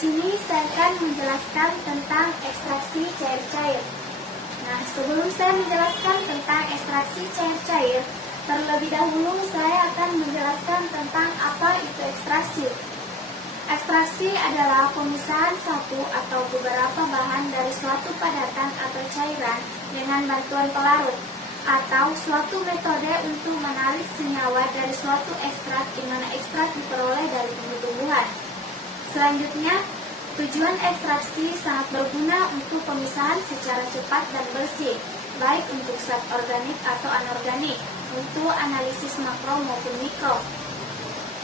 sini saya akan menjelaskan tentang ekstraksi cair-cair. Nah, sebelum saya menjelaskan tentang ekstraksi cair-cair, terlebih dahulu saya akan menjelaskan tentang apa itu ekstraksi. Ekstraksi adalah pemisahan satu atau beberapa bahan dari suatu padatan atau cairan dengan bantuan pelarut, atau suatu metode untuk menarik senyawa dari suatu ekstrak di mana ekstrak diperoleh dari tumbuh-tumbuhan. Selanjutnya, tujuan ekstraksi sangat berguna untuk pemisahan secara cepat dan bersih, baik untuk zat organik atau anorganik, untuk analisis makro maupun mikro.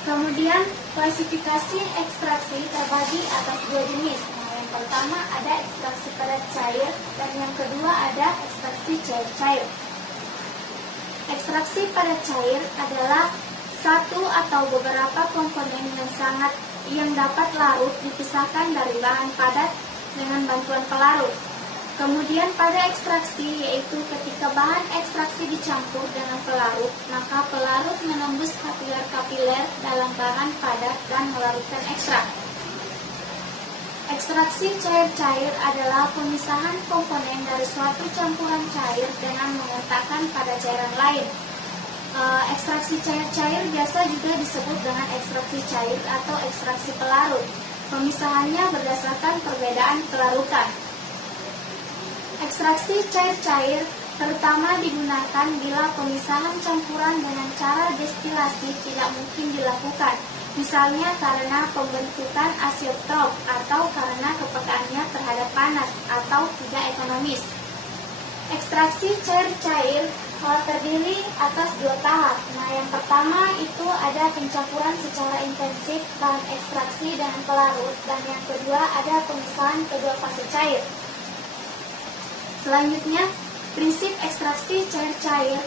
Kemudian, klasifikasi ekstraksi terbagi atas dua jenis. Nah, yang pertama ada ekstraksi padat cair, dan yang kedua ada ekstraksi cair-cair. Ekstraksi padat cair adalah satu atau beberapa komponen yang dapat larut dipisahkan dari bahan padat dengan bantuan pelarut. Kemudian pada ekstraksi, yaitu ketika bahan ekstraksi dicampur dengan pelarut, maka pelarut menembus kapiler-kapiler dalam bahan padat dan melarutkan ekstrak. Ekstraksi cair-cair adalah pemisahan komponen dari suatu campuran cair dengan mengentakkan pada cairan lain. Ekstraksi cair-cair biasa juga disebut dengan ekstraksi cair atau ekstraksi pelarut. Pemisahannya berdasarkan perbedaan pelarutan. Ekstraksi cair-cair terutama digunakan bila pemisahan campuran dengan cara destilasi tidak mungkin dilakukan, misalnya karena pembentukan azeotrop atau karena kepekaannya terhadap panas atau tidak ekonomis. Ekstraksi cair-cair terdiri atas dua tahap. Nah, yang pertama itu ada pencampuran secara intensif bahan ekstraksi dengan pelarut, dan yang kedua ada pemisahan kedua fase cair. Selanjutnya, prinsip ekstraksi cair-cair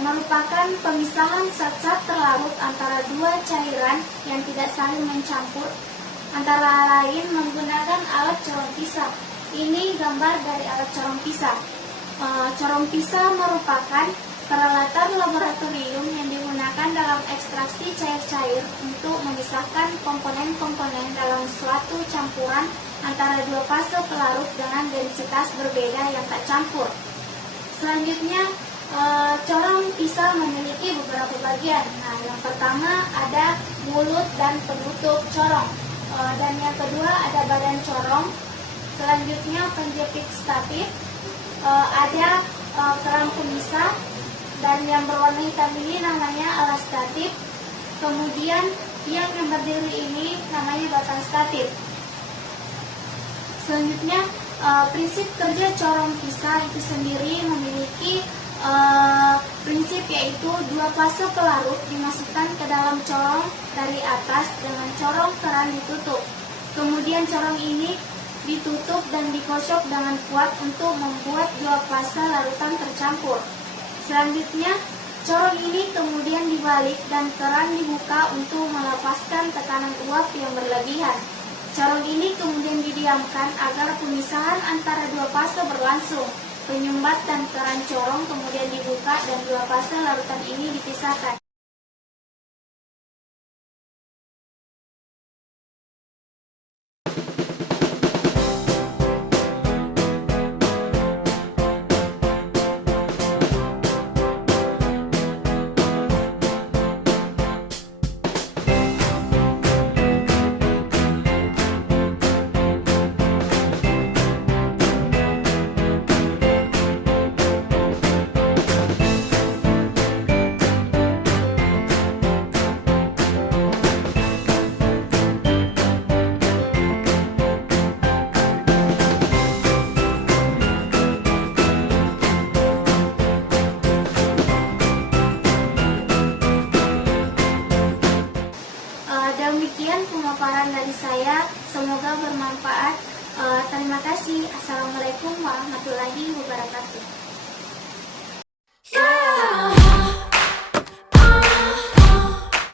merupakan pemisahan zat-zat terlarut antara dua cairan yang tidak saling mencampur, antara lain menggunakan alat corong pisah. Ini gambar dari alat corong pisah. Corong pisah merupakan peralatan laboratorium yang digunakan dalam ekstraksi cair-cair untuk memisahkan komponen-komponen dalam suatu campuran antara dua fase pelarut dengan densitas berbeda yang tak campur. Selanjutnya, corong pisah memiliki beberapa bagian. Nah, yang pertama ada mulut dan penutup corong, dan yang kedua ada badan corong. Selanjutnya penjepit statif, ada keram pemisah, dan yang berwarna hitam ini namanya alas statif. Kemudian yang berdiri ini namanya batang statif. Selanjutnya, prinsip kerja corong pisah itu sendiri memiliki prinsip, yaitu dua fase pelarut dimasukkan ke dalam corong dari atas dengan corong keran ditutup. Kemudian corong ini ditutup dan dikocok dengan kuat untuk membuat dua fase larutan tercampur. Selanjutnya, corong ini kemudian dibalik dan keran dibuka untuk melepaskan tekanan uap yang berlebihan. Corong ini kemudian didiamkan agar pemisahan antara dua fase berlangsung. Penyumbat dan keran corong kemudian dibuka dan dua fase larutan ini dipisahkan. Demikian pemaparan dari saya, semoga bermanfaat. Terima kasih. Assalamualaikum warahmatullahi wabarakatuh.